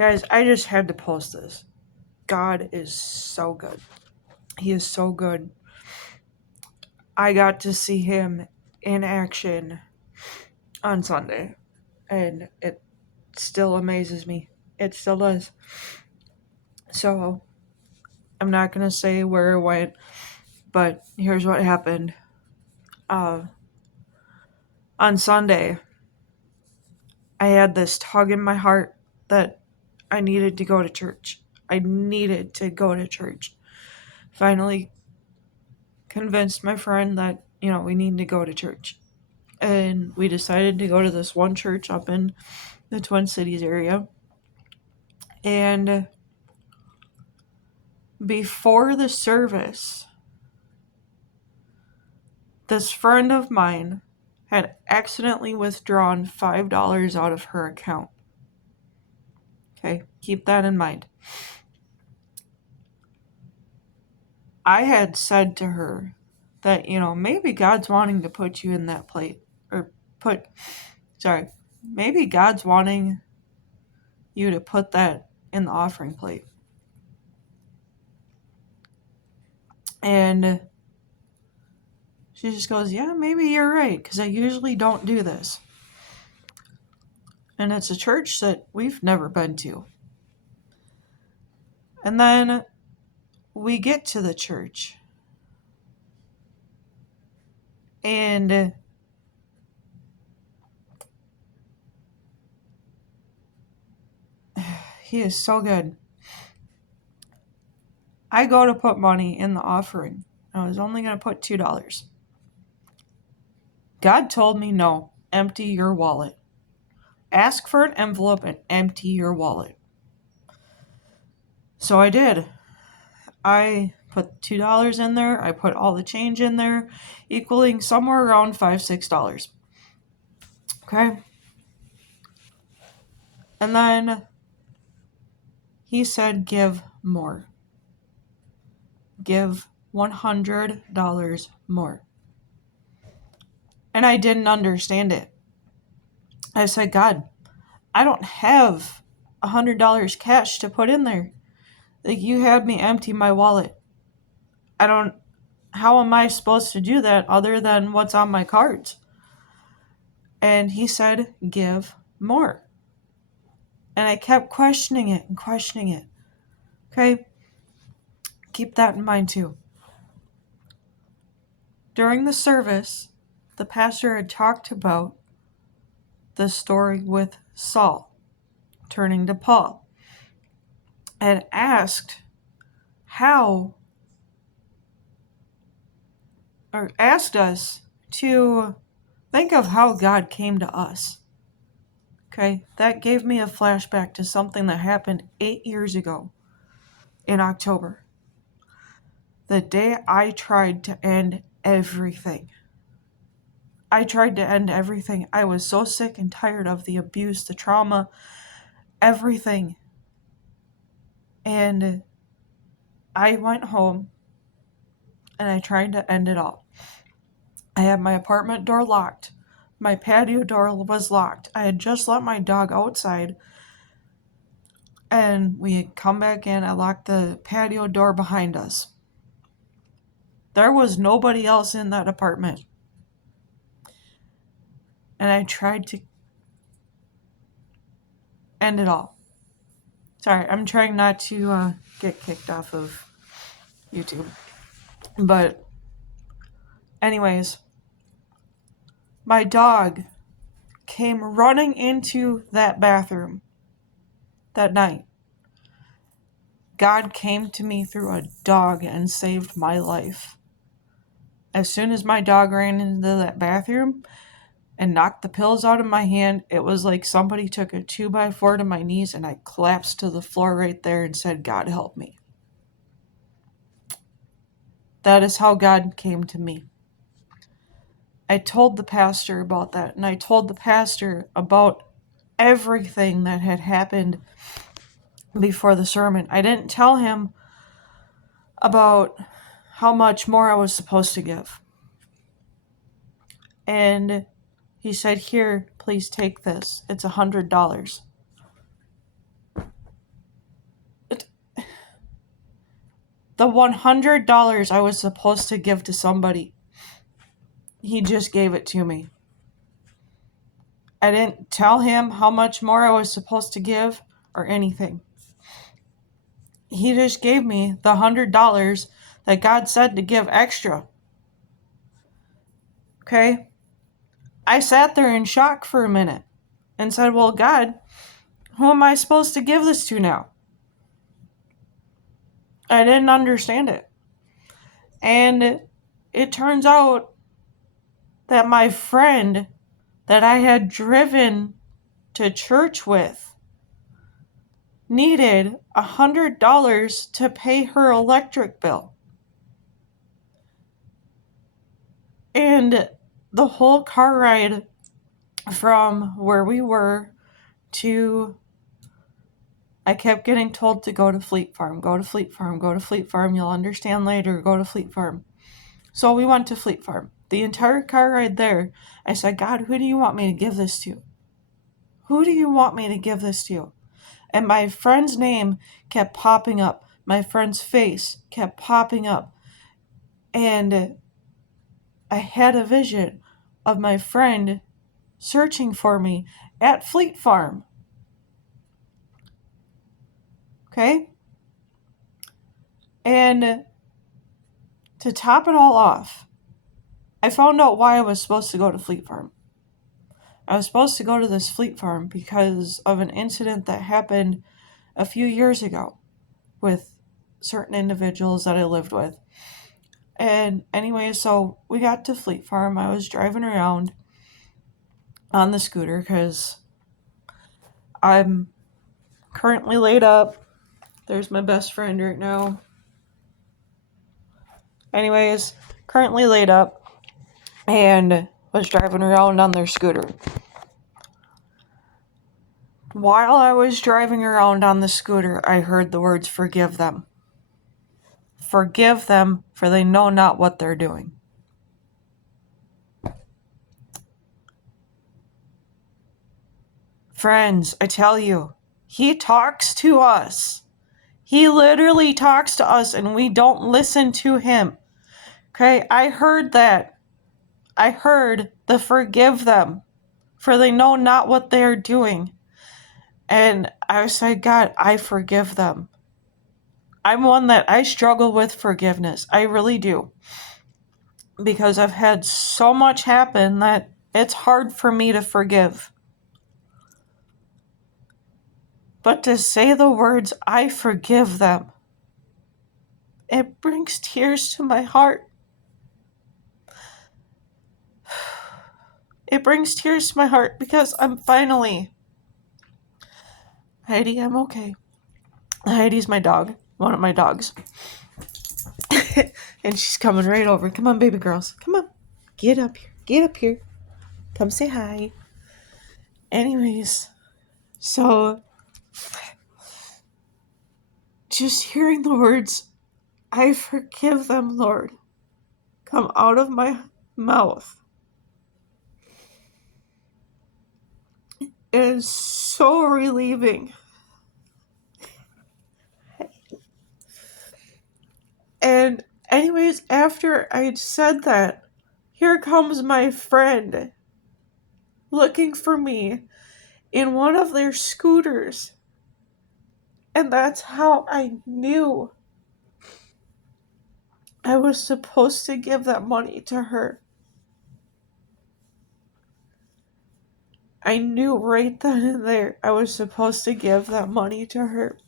Guys, I just had to post this. God is so good. He is so good. I got to see him in action on Sunday, and it still amazes me. It still does. So, I'm not going to say where it went, but here's what happened. On Sunday, I had this tug in my heart that I needed to go to church. I needed to go to church. Finally convinced my friend that, we need to go to church. And we decided to go to this one church up in the Twin Cities area. And before the service, this friend of mine had accidentally withdrawn $5 out of her account. Okay, keep that in mind. I had said to her that, maybe God's wanting to put you in that plate. Maybe God's wanting you to put that in the offering plate. And she just goes, yeah, maybe you're right, because I usually don't do this. And it's a church that we've never been to. And then we get to the church. And he is so good. I go to put money in the offering. I was only going to put $2. God told me, no, empty your wallet. Ask for an envelope and empty your wallet. So I did. I put $2 in there. I put all the change in there, equaling somewhere around $5-6. Okay? And then he said, give more. Give $100 more. And I didn't understand it. I said, God, I don't have $100 cash to put in there. Like, you had me empty my wallet. How am I supposed to do that other than what's on my cards? And he said, give more. And I kept questioning it. Okay? Keep that in mind too. During the service, the pastor had talked about the story with Saul turning to Paul and asked us to think of how God came to us. Okay, that gave me a flashback to something that happened 8 years ago in October. The day I tried to end everything. I was so sick and tired of the abuse, the trauma, everything. And I went home and I tried to end it all. I had my apartment door locked. My patio door was locked. I had just let my dog outside. And we had come back in. I locked the patio door behind us. There was nobody else in that apartment. And I tried to end it all. Sorry, I'm trying not to get kicked off of YouTube. But anyways, my dog came running into that bathroom that night. God came to me through a dog and saved my life. As soon as my dog ran into that bathroom and knocked the pills out of my hand, it was like somebody took a 2x4 to my knees and I collapsed to the floor right there and said, God help me. That is how God came to me. I told the pastor about that, and I told the pastor about everything that had happened before the sermon. I didn't tell him about how much more I was supposed to give. And he said, here, please take this. It's $100. The $100 I was supposed to give to somebody, he just gave it to me. I didn't tell him how much more I was supposed to give or anything. He just gave me the $100 that God said to give extra. Okay? I sat there in shock for a minute and said, well, God, who am I supposed to give this to now? I didn't understand it. And it turns out that my friend that I had driven to church with needed $100 to pay her electric bill. And the whole car ride from where we were to, I kept getting told to go to Fleet Farm, go to Fleet Farm, go to Fleet Farm, you'll understand later, go to Fleet Farm. So we went to Fleet Farm. The entire car ride there, I said, God, who do you want me to give this to? Who do you want me to give this to? And my friend's name kept popping up. My friend's face kept popping up. And I had a vision of my friend searching for me at Fleet Farm. Okay? And to top it all off, I found out why I was supposed to go to Fleet Farm. I was supposed to go to this Fleet Farm because of an incident that happened a few years ago with certain individuals that I lived with. And anyway, so we got to Fleet Farm. I was driving around on the scooter because I'm currently laid up. There's my best friend right now. Anyways, currently laid up and was driving around on their scooter. While I was driving around on the scooter, I heard the words, forgive them. Forgive them, for they know not what they're doing. Friends, I tell you, he talks to us. He literally talks to us and we don't listen to him. Okay, I heard that. I heard the forgive them, for they know not what they are doing. And I said, God, I forgive them. I'm one that I struggle with forgiveness. I really do. Because I've had so much happen that it's hard for me to forgive. But to say the words, I forgive them, it brings tears to my heart. It brings tears to my heart because I'm finally... Heidi, I'm okay. Heidi's my dog. One of my dogs. And she's coming right over. Come on, baby girls. Come on. Get up here. Get up here. Come say hi. Anyways, so just hearing the words, I forgive them, Lord, come out of my mouth is so relieving. And anyways, after I'd said that, here comes my friend looking for me in one of their scooters. And that's how I knew I was supposed to give that money to her. I knew right then and there I was supposed to give that money to her.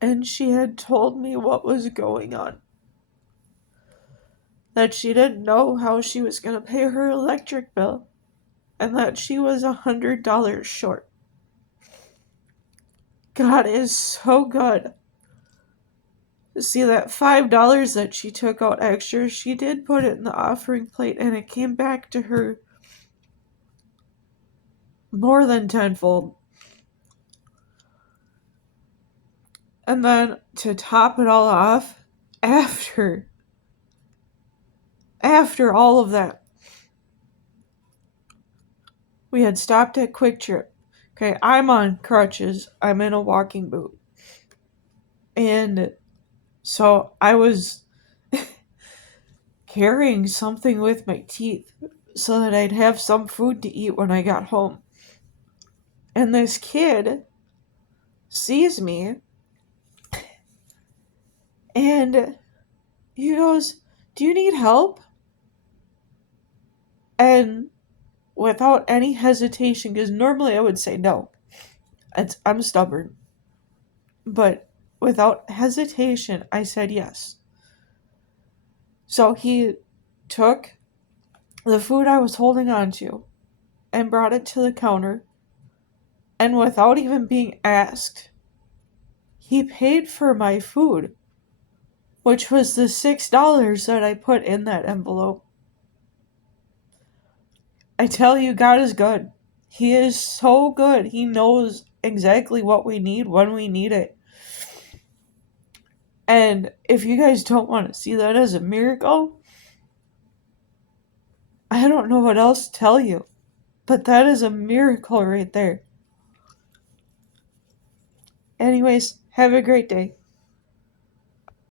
And she had told me what was going on. That she didn't know how she was going to pay her electric bill. And that she was $100 short. God is so good. See, that $5 that she took out extra, she did put it in the offering plate and it came back to her more than tenfold. And then to top it all off, after all of that, we had stopped at Quick Trip. Okay, I'm on crutches. I'm in a walking boot. And So I was carrying something with my teeth so that I'd have some food to eat when I got home. And this kid sees me and he goes, "Do you need help?" And without any hesitation, because normally I would say no, I'm stubborn, but without hesitation, I said yes. So he took the food I was holding on to and brought it to the counter, and without even being asked, he paid for my food, which was the $6 that I put in that envelope. I tell you, God is good. He is so good. He knows exactly what we need when we need it. And if you guys don't want to see that as a miracle, I don't know what else to tell you. But that is a miracle right there. Anyways, have a great day.